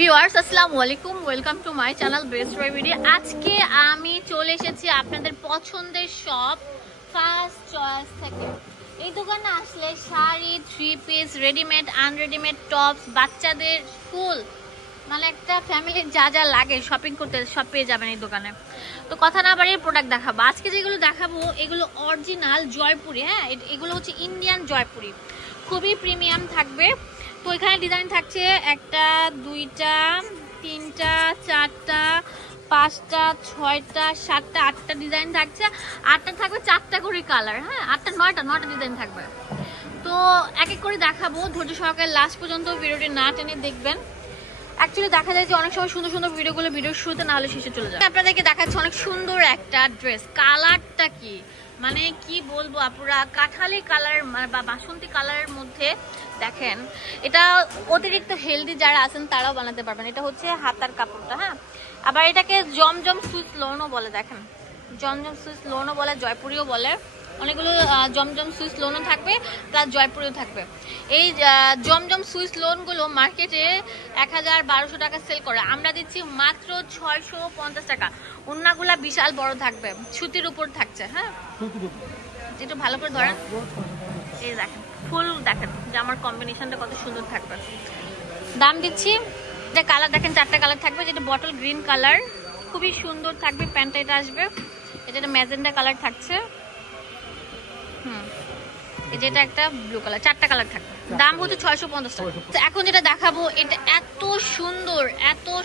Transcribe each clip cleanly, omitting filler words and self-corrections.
Viewers আসসালামু আলাইকুম, welcome to my channel best video. আজকে আমি চলে এসেছি আপনাদের পছন্দের শপ ফার্স্ট চয়েস থেকে। এই দোকানে আসলে sari, three piece, readymade, unreadymade, tops, বাচ্চাদের স্কুল, মানে একটা ফ্যামিলির যা যা লাগে শপিং করতে সব পেয়ে যাবেন এই দোকানে। তো কথা না বাড়িয়ে প্রোডাক্ট দেখাবো। আজকে যেগুলো দেখাবো এগুলো অরিজিনাল জয়পুরি। হ্যাঁ, এগুলো হচ্ছে ইন্ডিয়ান জয়পুরি, খুবই প্রিমিয়াম থাকবে। তো এখানে ডিজাইন থাকছে একটা, দুইটা, তিনটা, চারটা, পাঁচটা, ছয়টা, সাতটা, আটটা ডিজাইন থাকছে। আটটা থাকবে চারটা করে কালার। হ্যাঁ, আটটা নয়টা ডিজাইন থাকবে। তো এক এক করে দেখাবো, ধৈর্য সহকারে লাস্ট পর্যন্ত ভিডিওটি না টেনে দেখবেন। অ্যাকচুয়ালি দেখা যায় যে অনেক সময় সুন্দর সুন্দর ভিডিওগুলো ভিডিওর শুরুতে না হলে শেষে চলে যায়। আপনাদেরকে দেখাচ্ছে অনেক সুন্দর একটা ড্রেস। কালারটা কি মানে কি বলবো আপুরা, কাঠালি কালার বা বাসন্তী কালারের মধ্যে দেখেন। এটা অতিরিক্ত হেলদি যারা আছেন তারাও বানাতে পারবেন। এটা হচ্ছে হাতার কাপড়টা। হ্যাঁ, আবার এটাকে জমজম সুইস লোনও বলে। দেখেন, জমজম সুইস লোনও বলে, জয়পুরিও বলে। অনেকগুলো জমজম সুইস লোনও থাকবে, প্লাস জয়পুরিও থাকবে। এই জমজম সুইস লোনগুলো মার্কেটে 1000-1200 টাকা সেল করে, আমরা দিচ্ছি মাত্র 650 টাকা। ওন্নাগুলা বিশাল বড় থাকবে, সুতির উপর থাকছে। হ্যাঁ, একটু ভালো করে ধরেন। এই দেখেন ফুল, দেখেন জামার কম্বিনেশনটা কত সুন্দর থাকবে। দাম দিচ্ছি, এটা কালার দেখেন চারটা কালার থাকবে। যেটা বটল গ্রিন কালার, খুবই সুন্দর থাকবে। প্যান্টটা এটা আসবে, এটা ম্যাজেন্ডা কালার থাকছে। যেটা একটা ব্লু কালার, চারটা কালার থাকবে। দাম হচ্ছে 650 টাকা। এখন যেটা দেখাবো এটা এত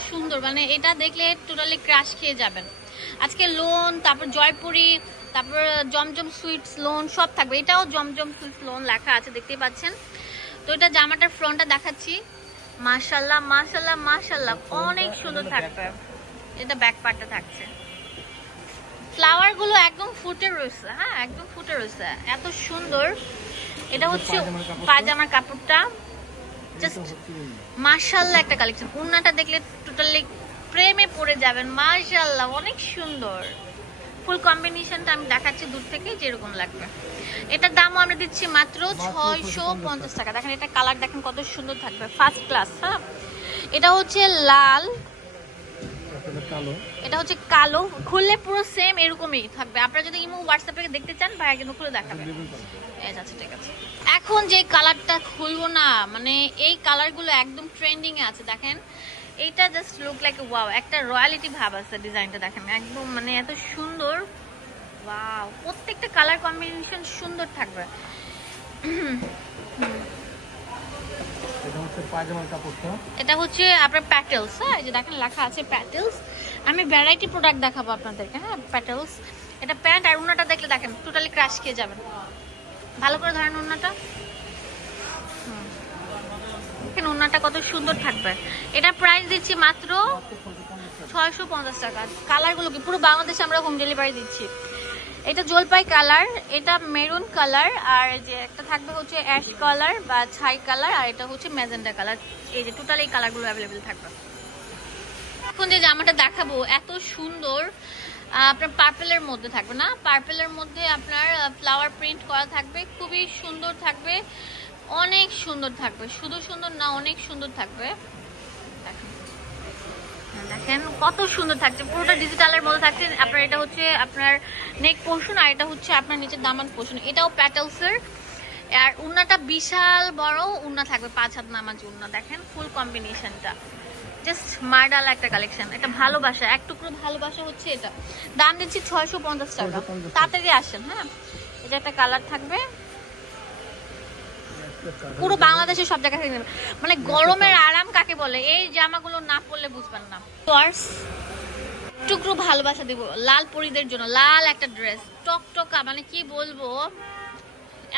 সুন্দর, মানে এটা দেখলে টোটালি ক্রাশ খেয়ে যাবেন। আজকে লোন, তারপর জয়পুরি, তারপর জমজম সুইটস লোন সব থাকবে। এটাও জমজম সুইটস লোন লেখা আছে, দেখতেই পাচ্ছেন। তো এটা জামাটার ফ্রন্টটা দেখাচ্ছি। মাশাআল্লাহ মাশাআল্লাহ মাশাআল্লাহ, অনেক সুন্দর থাকবে। এটা ব্যাক পার্টটা থাকছে। ফ্লাওয়ার গুলো একদম ফুটে রয়েছে। হ্যাঁ, একদম ফুটে রয়েছে, এত সুন্দর। এটা হচ্ছে পায়জামার কাপড়টা, জাস্ট মাশাআল্লাহ একটা কালেকশন। ওন্নাটা দেখলে টোটালি প্রেমে পড়ে যাবেন। মাশাআল্লাহ, অনেক সুন্দর। ফুল কম্বিনেশনটা আমি দেখাচ্ছি দূর থেকে যেরকম লাগবে। এটার দামও আমরা দিচ্ছি মাত্র 650 টাকা। দেখেন এটা কালার দেখেন কত সুন্দর থাকবে, ফার্স্ট ক্লাস। হ্যাঁ, এটা হচ্ছে লাল, এটা হচ্ছে কালো। খুললে পুরো সেম এরকমই থাকবে। আপনারা যদি ইমো হোয়াটসঅ্যাপে দেখতে চান ভাইয়া কিন্তু খুলে দেখাবেন। আচ্ছা ঠিক আছে। এখন যে কালারটা খুলবো না, মানে এই কালারগুলো একদম ট্রেন্ডিং এ আছে। দেখেন এইটা জাস্ট লুক লাইক ওয়াও, একটা রয়্যালিটি ভাব আছে ডিজাইনটা। দেখেন একদম মানে এত সুন্দর, ওয়াও। প্রত্যেকটা কালার কম্বিনেশন সুন্দর থাকবে। এটা হচ্ছে আপনার প্যাটেলস। হ্যাঁ, এই যে দেখেন লেখা আছে প্যাটেলস। আমি ভ্যারাইটি প্রোডাক্ট দেখাবো আপনাদেরকে। হ্যাঁ, প্যাটেলস। এটা প্যান্ট আর ওন্নাটা দেখলে দেখেন টোটালি ক্রাশ খেয়ে যাবেন। ভালো করে ধরেন ওন্নাটা, দেখেন ওন্নাটা কত সুন্দর থাকবে। এটা প্রাইস দিচ্ছি মাত্র 650 টাকা। কালারগুলো কি পুরো বাংলাদেশে আমরা হোম ডেলিভারি দিচ্ছি। এটা জলপাই কালার, এটা মেরুন কালার, আর যে একটা থাকবে হচ্ছে অ্যাশ কালার বা ছাই কালার, আর এটা হচ্ছে ম্যাজেন্ডা কালার। এই যে টোটাল এই কালারগুলো অ্যাভেলেবেল থাকবে। এখন যে জামাটা দেখাবো এত সুন্দর, আপনার পার্পেলের মধ্যে থাকবে। না, পার্পেলের মধ্যে আপনার ফ্লাওয়ার প্রিন্ট করা থাকবে, খুবই সুন্দর থাকবে, অনেক সুন্দর থাকবে। শুধু সুন্দর না, অনেক সুন্দর থাকবে। দেখেন কত সুন্দর থাকছে, পুরোটা ডিজিটালের মধ্যে থাকছে। আপনার এটা হচ্ছে আপনার নেক পোর্শন, আর এটা হচ্ছে আপনার নিচের দামান পোর্শন। এটাও প্যাটেলসের, আর উন্নাটা বিশাল বড় উন্না থাকবে, 5 হাত নামাজ উন্না। দেখেন ফুল কম্বিনেশনটা জাস্ট মার্ডাল একটা কালেকশন। এটা ভালোবাসা, এক টুকরো ভালোবাসা হচ্ছে এটা। দাম দিচ্ছি 650 টাকা। তাড়াতাড়ি আসেন। হ্যাঁ, এটা একটা কালার থাকবে, পুরো বাংলাদেশে সব জায়গায় থেকে নেবে। মানে গরমের আরাম কাকে বলে, এই জামাগুলো না পরলে বুঝবেন না। টুকরো ভালোবাসা দিব লাল পরীদের জন্য। লাল একটা ড্রেস, টকটকা, মানে কি বলবো,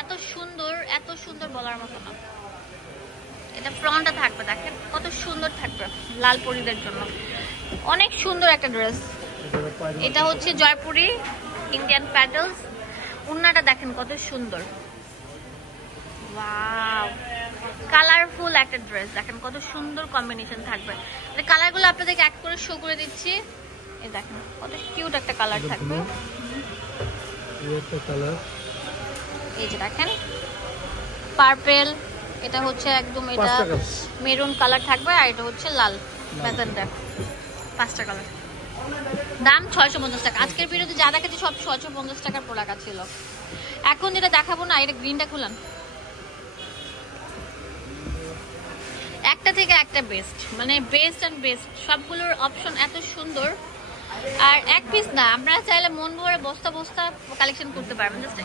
এত সুন্দর বলার মতো না। এটা ফ্রন্টটা থাকবে, দেখেন কত সুন্দর থাকবে লাল পরীদের জন্য। অনেক সুন্দর একটা ড্রেস। এটা হচ্ছে জয়পুরি ইন্ডিয়ান প্যাটেলস। ওন্নাটা দেখেন কত সুন্দর, ওয়াও। কালারফুল একটা ড্রেস, দেখেন কত সুন্দর কম্বিনেশন থাকবে। কালারগুলো আপনাদেরকে এক করে শো করে দিচ্ছি। এই দেখেন কত কিউট একটা কালার থাকবে। এই যে দেখেন পার্পেল, এটা হচ্ছে একদম এটা মেরুন কালার থাকবে, আর এটা হচ্ছে লাল। ম্যাজেন্টা, 5টা কালার, দাম 650 টাকা। আজকের ভিডিওতে যা দেখাচ্ছি সব 650 টাকার প্রোডাক্ট ছিল। এখন যেটা দেখাবো না, এটা গ্রিনটা খুলান, একটা থেকে একটা বেস্ট, মানে বেস্ট অ্যান্ড বেস্ট, সবগুলোর অপশন এত সুন্দর। আর এক পিস না, আপনারা চাইলে মন ভরে বস্তা বস্তা কালেকশন করতে পারবেন, জাস্ট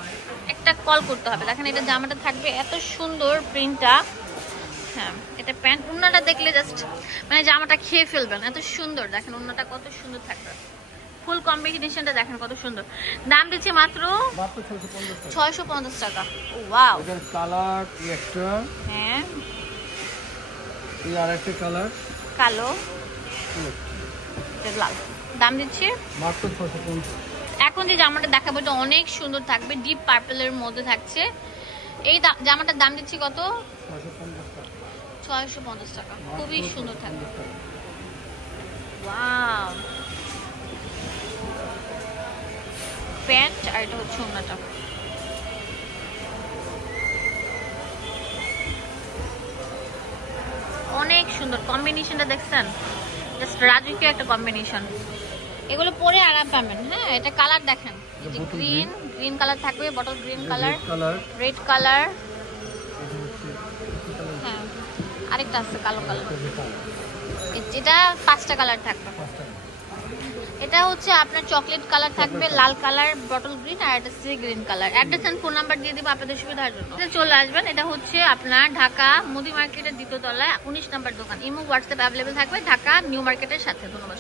একটা কল করতে হবে। দেখেন এটা জামাটা থাকবে এত সুন্দর প্রিন্টটা, হ্যাঁ এটা প্যান্ট, ওন্নাটা দেখলে জাস্ট মানে জামাটা খেয়ে ফেলবেন, এত সুন্দর। দেখেন ওন্নাটা কত সুন্দর থাকবে, ফুল কম্বিনেশনটা দেখেন কত সুন্দর। দাম দিচ্ছে মাত্র 650 টাকা। ওয়াও, এটার কালার একটা, হ্যাঁ এই আরেকটা কালার কালো, লাল, দাম দিচ্ছে মাত্র 650। এখন যে জামাটা দেখাবো এটা অনেক সুন্দর থাকবে, ডিপ পার্পলের মধ্যে থাকছে। এই জামাটার দাম দিচ্ছি কত? 650 টাকা, খুবই সুন্দর থাকবে। ওয়াও, প্যান্ট আর এটা হচ্ছে ওন্নাটা। অনেক সুন্দর কম্বিনেশনটা দেখছেন, জাস্ট রাজকীয় একটা কম্বিনেশন। এগুলো পরে আরাম পাবেন। হ্যাঁ এটা কালার দেখেন, এই যে গ্রিন, গ্রিন কালার থাকবে, bottle green colour, red colour, হ্যাঁ আরেকটা আছে কালো কালার, যেটা 5টা কালার থাকবে। এটা হচ্ছে আপনার চকলেট কালার থাকবে, লাল কালার, বটল গ্রিন, আর এটা হচ্ছে green colour. Address and phone number দিয়ে দিব আপনাদের সুবিধার জন্য। চলে আসবেন, এটা হচ্ছে আপনার ঢাকা মুদি মার্কেটের 2য় তলায় 19 নম্বর দোকান। ইমো হোয়াটসঅ্যাপ অ্যাভেলেবেল থাকবে ঢাকা নিউ মার্কেটের সাথে। ধন্যবাদ।